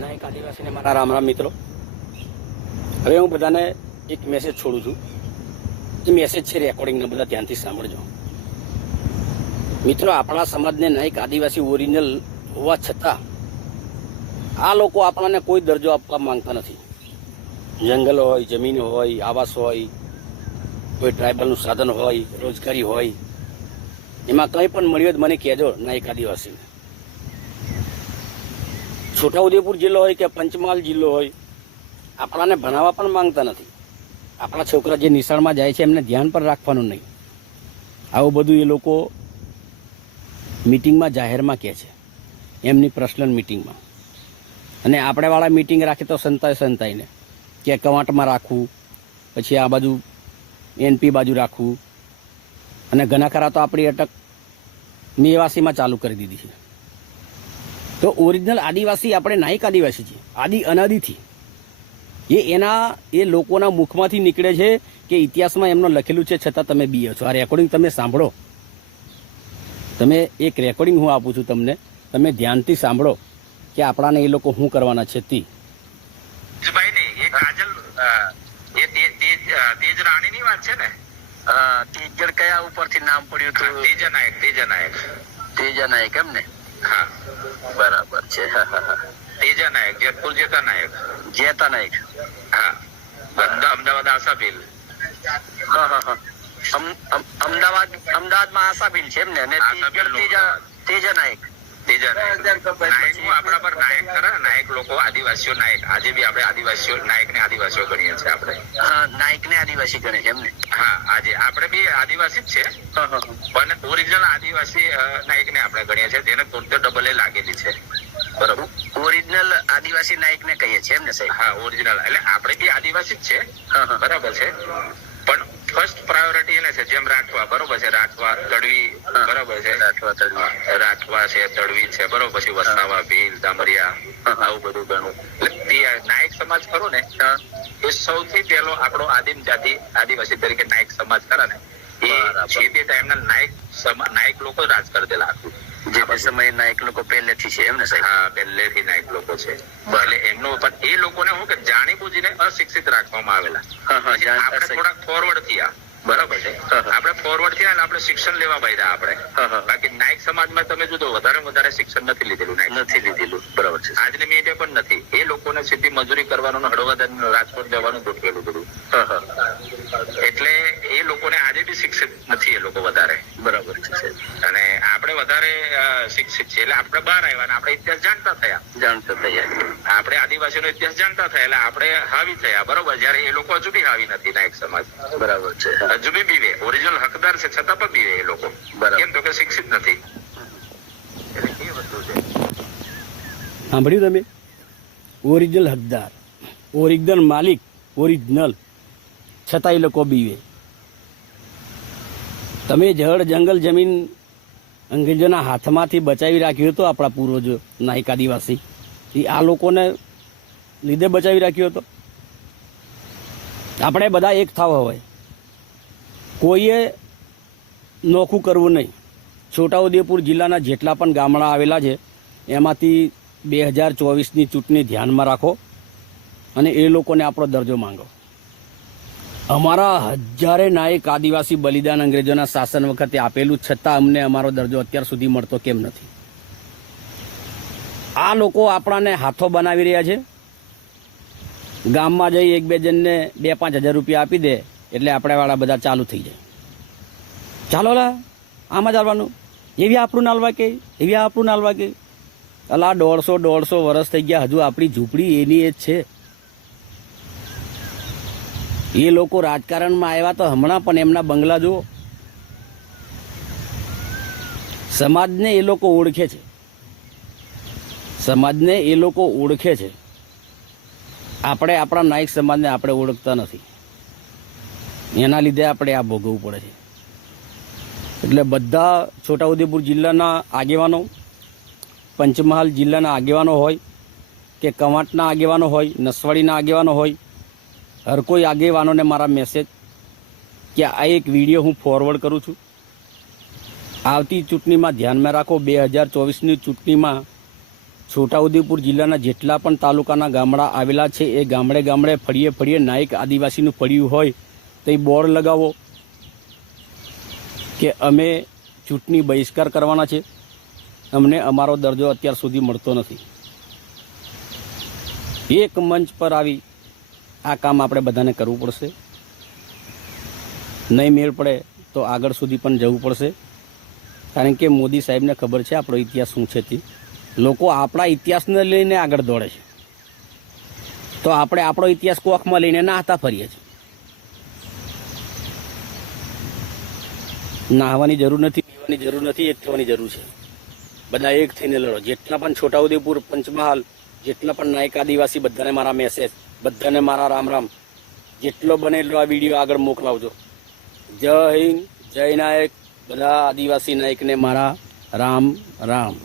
નાયક આદિવાસીને મારા રામ રામ મિત્રો. હવે હું બધાને એક મેસેજ છોડું છું. એ મેસેજ છે રેકોર્ડિંગને બધા ધ્યાનથી સાંભળજો મિત્રો. આપણા સમાજને નાયક આદિવાસી ઓરિજિનલ હોવા છતાં આ લોકો આપણને કોઈ દરજ્જો આપવા માંગતા નથી. જંગલ હોય, જમીન હોય, આવાસ હોય, કોઈ ટ્રાઇબલનું સાધન હોય, રોજગારી હોય, એમાં કંઈ પણ મળ્યું તો મને કહેજો નાયક આદિવાસીને. છોટાઉદેપુર જિલ્લો હોય કે પંચમહાલ જિલ્લો હોય, આપણાને ભણાવવા પણ માંગતા નથી. આપણા છોકરા જે નિશાળમાં જાય છે એમને ધ્યાન પર રાખવાનું નહીં. આવું બધું એ લોકો મિટિંગમાં જાહેરમાં કહે છે, એમની પર્સનલ મિટિંગમાં. અને આપણેવાળા મિટિંગ રાખે તો સંતાઈને કે કવાંટમાં રાખવું, પછી આ બાજુ એનપી બાજુ રાખવું, અને ઘણા ખરા તો આપણી અટક મેવાસીમાં ચાલુ કરી દીધી છે. તો ઓરિજિનલ આદિવાસી આપણે નાયક આદિવાસી છીએ, આદિ અનાદિથી. એ લોકોના મુખમાંથી નીકળે છે કે ઇતિહાસમાં એમનો લખેલું છે, છતાં તમે બીએ છો. આ રેકોર્ડિંગ તમે સાંભળો. તમે એક રેકોર્ડિંગ હું આપું છું તમને, તમે ધ્યાનથી સાંભળો કે આપણાને એ લોકો શું કરવાના છે. તેજ રાણીની વાત છે ને? તેજગઢ કયા ઉપરથી નામ પડ્યું હતું? તેજા નાયક એમ ને? હા, બરાબર છે. તેજા નાયક, જેતપુર જેતા નાયક. હા, અમદાવાદ આશાભીલ. અમદાવાદમાં આશાભીલ છે એમ ને? તેજા નાયક. આપણા પર નાયક ખરા, નાયક લોકો, આદિવાસીઓ નાયક. આજે બી આપણે આદિવાસીઓ નાયક ને આદિવાસીઓ ગણીએ છીએ આપણે. નાયક ને આદિવાસી ગણે છે એમને? હા, આજે આપણે બી આદિવાસી જ છે, પણ ઓરિજિનલ આદિવાસી નાયક ને આપણે ગણીએ છીએ, જેને તોડતે ડબલ લાગેલી છે. બરોબર, ઓરિજિનલ આદિવાસી નાયક ને કહીએ છીએ એમને સાહેબ? હા, ઓરિજિનલ. એટલે આપણે બી આદિવાસી જ છે, બરાબર છે. પણ ફર્સ્ટ પ્રાયોરિટી એને છે, જેમ રાઠવા, બરોબર છે, રાઠવા, તડવી, બરોબર છે, રાઠવા છે, તડવી છે, બરોબર, પછી વસાવા, ભીલ, દામરિયા, આવું બધું ઘણું. નાયક સમાજ ખરો ને, એ સૌથી પહેલો આપણો આદિમ જાતિ આદિવાસી તરીકે નાયક સમાજ ખરા ને, એ જે તે ટાઈમના નાયક લોકો રાજ કરી દેલા આખું. જે તે સમયે નાયક લોકો પહેલેથી છે એમ ને સાહેબ? હા, પહેલેથી નાયક લોકો છે. એટલે એમનું પણ એ લોકોને હું કે જાણી બુજીને અશિક્ષિત રાખવામાં આવેલા. આપણે થોડાક ફોરવર્ડ થયા, બરાબર છે, આપણે ફોરવર્ડ થયા અને આપણે શિક્ષણ લેવા પાડ્યા આપણે. બાકી નાયક સમાજમાં તમે જુદો વધારે શિક્ષણ નથી લીધેલું, બરાબર છે. આજની મિનિટે પણ નથી. એ લોકોને સીધી મજૂરી કરવાનું, હળવદ રાજકોટ જવાનું ગોઠવેલું બધું. એટલે એ લોકોને આજે બી શિક્ષિત નથી એ લોકો વધારે, બરાબર છે. અને આપણે વધારે શિક્ષિત છીએ, એટલે આપણે બહાર આવ્યા, આપણે ઇતિહાસ જાણતા થયા. આપણે આદિવાસીનો ઇતિહાસ જાણતા થયા, એટલે આપણે હાવી થયા, બરોબર. જયારે એ લોકો હજુ બી હાવી નથી, નાયક સમાજ, બરાબર છે. હજુ બી બીવે, ઓરિજિનલ હકદાર છે છતાં પણ બીવે એ લોકો. કેમ તો કે શિક્ષિત નથી. એટલે એ વસ્તુ છે. સાંભળ્યું તમે? ઓરિજિનલ હકદાર, ઓરિજિનલ માલિક, ઓરિજિનલ, છતાં એ લોકો બીવે. તમે જળ, જંગલ, જમીન અંગ્રેજોના હાથમાંથી બચાવી રાખ્યું હતું આપણા પૂર્વજો નાયક આદિવાસી. એ આ લોકોને લીધે બચાવી રાખ્યો હતો. આપણે બધા એક થાવ હોય, કોઈએ નોખું કરવું નહીં. છોટાઉદેપુર જિલ્લાના જેટલા પણ ગામડા આવેલા છે એમાંથી 2024ની ચૂંટણી ધ્યાનમાં રાખો અને એ લોકોને આપણો દરજ્જો માંગો. અમારા હજારે નાયક આદિવાસી બલિદાન અંગ્રેજોના શાસન વખતે આપેલું, છતાં અમને અમારો દરજ્જો અત્યાર સુધી મળતો કેમ નથી? આ લોકો આપણાને હાથો બનાવી રહ્યા છે. ગામમાં જઈ એક બે જણને 2-5 હજાર રૂપિયા આપી દે એટલે આપણે વાળા બધા ચાલુ થઈ જાય. ચાલો લા, આમાં ચાલવાનું, એવી આપણું નાલવા કે, એવી આપણું નાલવા કે. અલા 150 વર્ષ થઈ ગયા, હજુ આપણી ઝૂંપડી એની એ જ છે. એ લોકો રાજકારણમાં આવ્યા તો હમણાં પણ એમના બંગલા જુઓ. સમાજને એ લોકો ઓળખે છે, સમાજને એ લોકો ઓળખે છે. આપણે આપણા નાયક સમાજને આપણે ઓળખતા નથી, એના લીધે આપણે આ ભોગવવું પડે છે. એટલે બધા છોટાઉદેપુર જિલ્લાના આગેવાનો, પંચમહાલ જિલ્લાના આગેવાનો હોય કે કવાંટના આગેવાનો હોય, નસવાડીના આગેવાનો હોય, હર કોઈ આગેવાનોને મારા મેસેજ કે આ એક વિડીયો હું ફોરવર્ડ કરું છું. આવતી ચૂંટણીમાં ધ્યાનમાં રાખો, 2024ની ચૂંટણીમાં છોટાઉદેપુર જિલ્લાના જેટલા પણ તાલુકાના ગામડા આવેલા છે એ ગામડે ગામડે ફળીએ ફળીએ નાયક આદિવાસીનું ફળિયું હોય તો એ બોર્ડ લગાવો કે અમે ચૂંટણી બહિષ્કાર કરવાના છે, અમને અમારો દરજ્જો અત્યાર સુધી મળતો નથી. એક મંચ પર આવી આ કામ આપણે બધાને કરવું પડશે. નહીં મેળ પડે તો આગળ સુધી પણ જવું પડશે, કારણ કે મોદી સાહેબને ખબર છે આપણો ઇતિહાસ શું છે તે. લોકો આપણા ઇતિહાસને લઈને આગળ દોડે છે, તો આપણે આપણો ઇતિહાસ કોખમાં લઈને નાહતા ફરીએ છીએ. નાહવાની જરૂર નથી, પીવાની જરૂર નથી, એક થવાની જરૂર છે. બધા એક થઈને લડો. જેટલા પણ છોટાઉદેપુર, પંચમહાલ, જેટલા પણ નાયક આદિવાસી, બધાને મારા મેસેજ, બધાને મારા રામ રામ. જેટલો બને એટલો આ વિડીયો આગળ મોકલાવજો. જય હિન્દ, જય નાયક. બધા આદિવાસી નાયકને મારા રામ રામ.